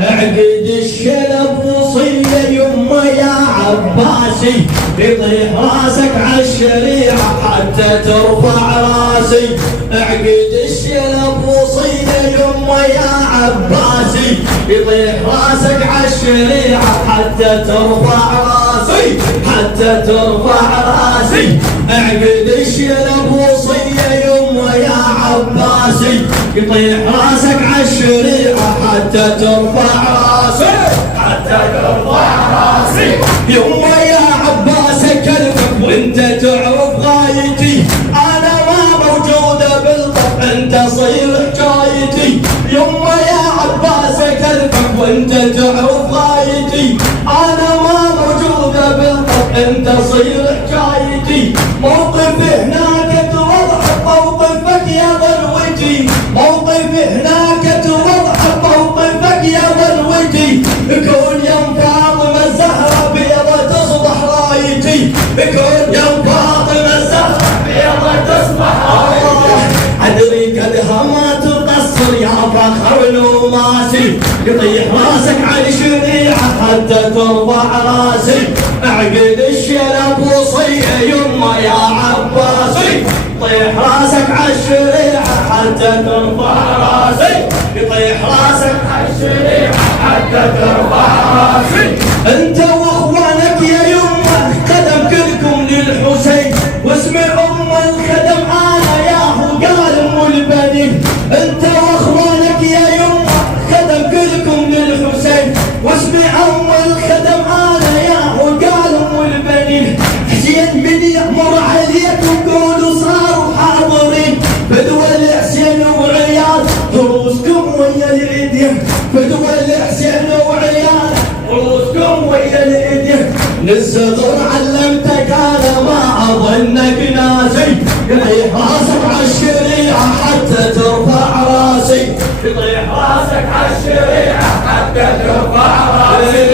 اعقد الشلب وصية يمه يا عباسي، يطيح راسك عالشريعة حتى ترفع راسي. اعقد الشلب وصية يمه يا عباسي، يطيح راسك عالشريعة حتى ترفع راسي، حتى ترفع راسي. اعقد الشلب وصية يمه يا عباسي، يطيح راسك عالشريعة حتى ترفع راسي، حتى ترفع راسي. يمه يا عباس كلفك وانت تعرف غايتي، انا ما موجودة بالطب انت صير حكايتي. يمه يا عباس كلفك وانت تعرف غايتي، انا ما موجودة بالطب انت صير حكايتي. موقف هناك توضح موقفك يا ضلوتي، موقف هناك توضح موقفك يا ضلوتي. كون يوم فاطمة الزهرة بيضة تصبح رايتي، كون يوم فاطمة الزهرة بيضة تصبح رايتي. ادري كلها ما تقصر يا فخر نوماسي، يطيح راسك على شريعة حتى ترفع راسي. اعقد الشلب وصية يمه يا عباسي، يطيح راسك عالشريعة حتى ترفع راسي، يطيح راسك عالشريعة حتى ترفع راسي. انت واخوانك يا يمه خدم كلكم للحسين، واسم ام الخدم انا ياهو قال ام البنين. انت واخوانك يا يمه خدم كلكم للحسين، واسم ام الخدم انا ياهو قال ام البنين. حسين من يأمر عليكم قولوا صاروا حاضرين، فدوى الحسين وعيال رؤوسكم ويا الإيدين، فدوى الحسين وعيال رؤوسكم ويا الإيدين. للصغر علمتك انا ما اظنك ناسي، يطيح راسك عالشريعة حتى ترفع راسي، يطيح راسك عالشريعة حتى ترفع راسي.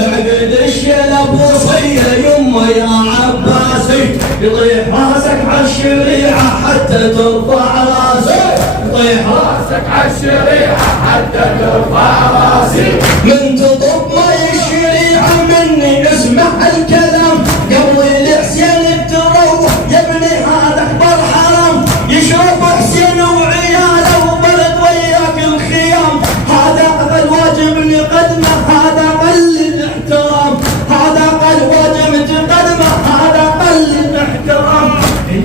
اعقد الشلب وصية يمه يا عباسي، يطيح راسك عالشريعة حتى ترفع راسي، يطيح راسك عالشريعة حتى ترفع راسي. من تطب مي الشريعة مني اسمع الكلام، قبل الحسين تروح يا ابني هذا اكبر حرام. يشوف حسين وعياله وبلد وياك الخيام، هذا اقل واجب نقدمه، هذا اقل الاحترام، هذا اقل واجب تقدمه، هذا اقل الاحترام.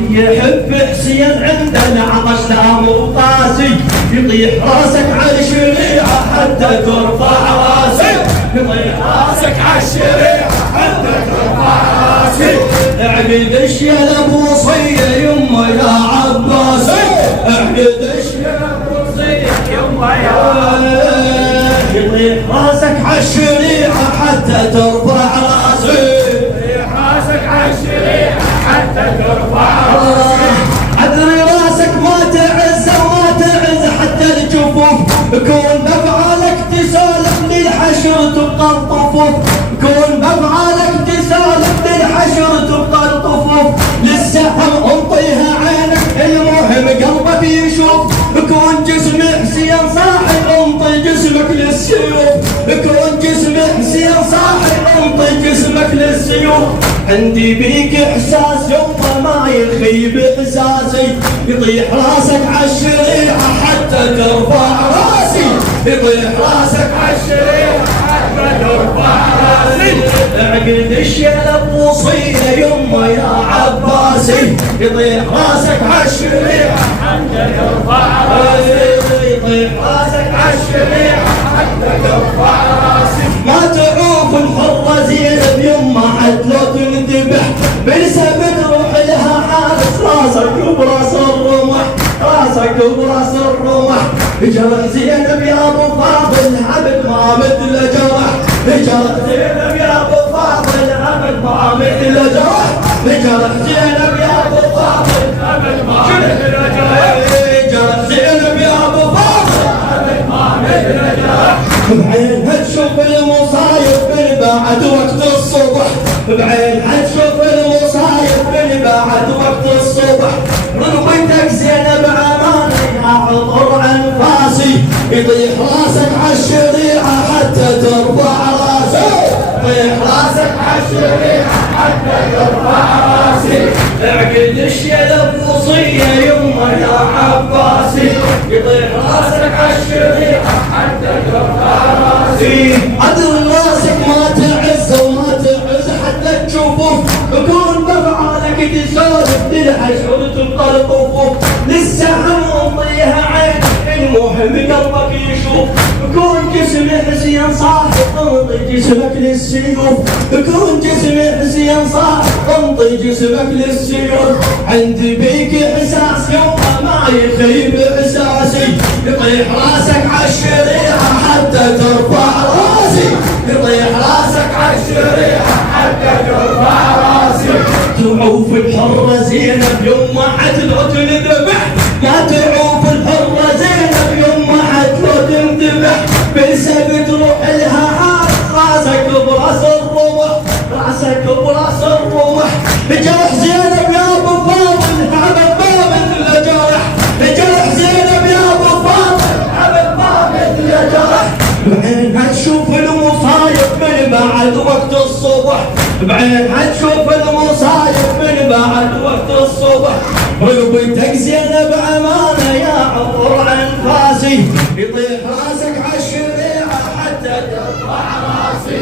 يحب حسين عندنا عطش لا مو قاسي، يطيح راسك على الشريعة حتى ترفع راسي، يطيح راسك على الشريعة حتى ترفع راسي. اعقد الشلب وصية يمه يا عباسي، اعقد الشلب وصية يمه يا عباسي، يطيح راسك على الشريعة حتى ترفع راسي، يطيح راسك على الشريعة حتى ترفع راسي. ادري راسك ما تعز وما تعز حتى الجفوف، كون بافعالك تسالف للحشر تبقى الطفوف، كون بافعالك تسالف للحشر تبقى الطفوف. للسحر انطيها عينك المهم قلبك يشوف، كون جسم حسين صاحي انطي جسمك للسيوف، كون جسم حسين صاحي انطي جسمك للسيوف. عندي بيك احساس يوم ما يخيب احساسي، يطيح راسك عالشريعة حتى ترفع راسي، يطيح راسك عالشريعة حتى ترفع راسي. اعقد الشلب وصية يمه يا عباسي، يطيح راسك عالشريعة حتى ترفع راسي، يطيح راسك عالشريعة حتى ترفع راسي. ما تعوف الحرة زينب يمه حد لو تنذبح، بنسبة تروح لها حارس راسك وبراس الرمح، راسك وبراس الرمح. جرح زينب يا ابو فاضل عبد ما مثل جرح، جرح زينب يا ابو فاضل عبد ما مثل جرح، جرح زينب يا ابو فاضل عبد ما مثل جرح، جرح زينب يا ابو فاضل عبد ما مثل جرح. بعينها تشوف المصايب من بعد وقت الصبح، بعينها تشوف المصايب من بعد وقت الصبح. رضوتك زينب عماني يا عطر انفاسي، يطيح راسك عالشريعة حتى يطيح راسك عالشريعة حتى ترفع راسي. اعقد الشلب وصية يمه يا عباسي، يطيح راسك عالشريعة حتى ترفع راسي. عدل راسك ما تعز وما تعز حتى تشوفه، بكون بفعالك تسولف للحشر تبقى الطفوف. لسه مضيها عين المهم قلبك يشوف، بكون جسمي حزين صاحب انطي جسمك للسيوف. بكون جسمي حزين صاحب انطي جسمك للسيوف. عندي بيك احساس يوم ما يخيب احساسي، يطيح راسك عالشريعة حتى ترفع راسي. يطيح راسك عالشريعة حتى ترفع راسي. تعوف الحرة زينب يوم ما عتلو تنذبح، ما تعوف الحرة زينب يوم ما عتلو تنذبح. بالسبت تروح لها عاد راسك براس الرمح، راسك براس الرمح. جرح زينب يا ابو فاضل عبد ما مثل جرح، جرح زينب يا ابو فاضل عبد ما مثل جرح. بعينها تشوف المصايب من بعد وقت الصبح، بعينها تشوف المصايب من بعد وقت الصبح. رقبتك زينب امانه يا عطر انفاسي، يطيح راسك عالشريعة حتى ترفع راسي.